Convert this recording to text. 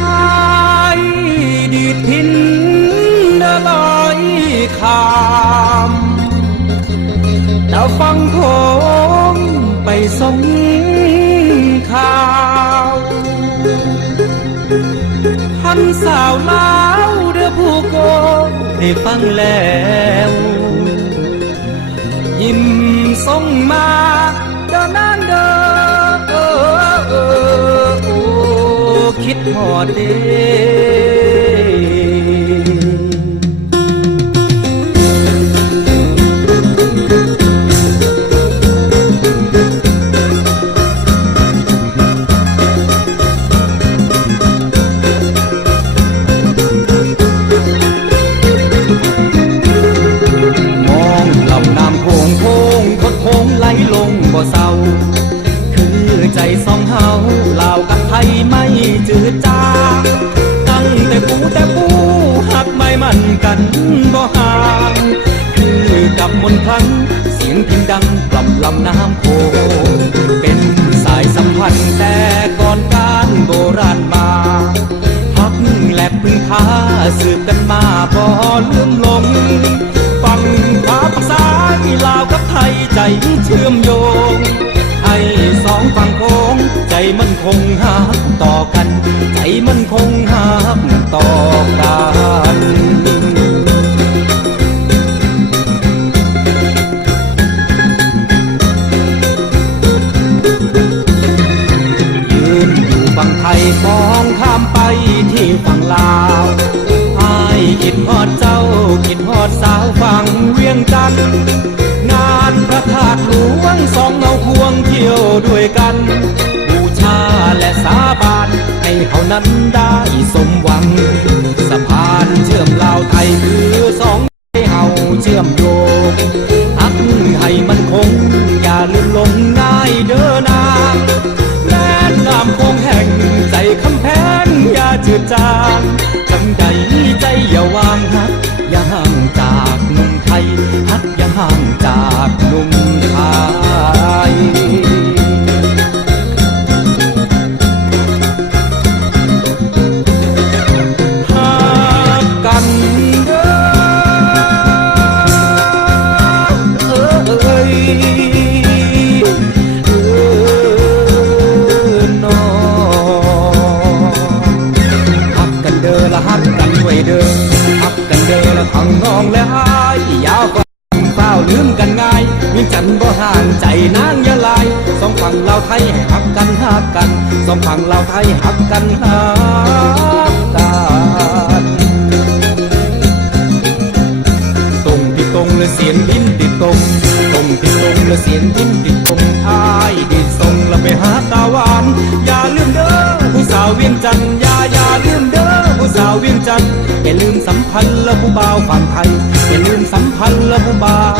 ไอ้ดีดพินเดลอยคามดาวฟังโขงไปสงข่าวพันสาวลาวเดือผู้โกได้ฟังแล้วยิ้มส่งมาเดินนั่นเด้อโอ้คิดหอดเด้บ่เศร้าคือใจสองเฮาลาวกับไทยไม่จืดจางตั้งแต่ปูหักไม่มั่นกันบ่ห่างคือกับมนต์ครั้งเสียงพินดังกล่อมลำน้ำโขงเป็นสายสัมพันธ์แต่ก่อนการโบราณมาพักและพึ่งพาสืบกันมาบ่ลืมลงฟังภาษาลาวกับไทยใจเชื่อมโยงให้สองฝั่งโค้งใจมันคงหักต่อกันใจมันคงหักต่อกันยืนอยู่ฝั่งไทยมองข้ามไปที่ฝั่งลาวคิดฮอดเจ้าคิดฮอดสาวฝั่งเวียงจันทน์งานพระธาตุหลวงสองเงาควงเที่ยวด้วยกันบูชาและสาบานให้เฮานั้นได้สมหวังสะพานเชื่อมลาวไทยคือสองให้เฮาเชื่อมโยงฮักให้มันคงอย่าลืมลงง่ายเด้อนางแม่น้ำคงแห่งใจคำแพงอย่าจืดจางจำใจใจอย่าวางฮักอย่าห่างจากหนุ่มไทยฮักอย่าห่างจากหนุ่มไทยฮักกันเด้อนอฮักกันเด้อละฮักกันไว้เด้อฮักกันเด้อละพังน้องและหายอย่าฟังเฝ้าลืมกันง่ายยิ่งจันบ่ห่างใจนางอย่าลายสองฝั่งลาวไทยให้ฮักกันฮักกันสองฝั่งลาวไทยฮักกันฮักกันตรงที่ตรงและเสียงพินติดตรงตรงที่ตรงและเสียงพินติดตรงอ้ายดิดทรงและไปหาตาหวานอย่าลืมเด้อผู้สาวเวียงจันทน์อย่าลืมเด้อผู้สาวเวียงจันทน์อย่าลืมสัมพันธ์และผู้บ่าวฝั่งไทยอย่าลืมสัมพันธ์และผู้บ่าว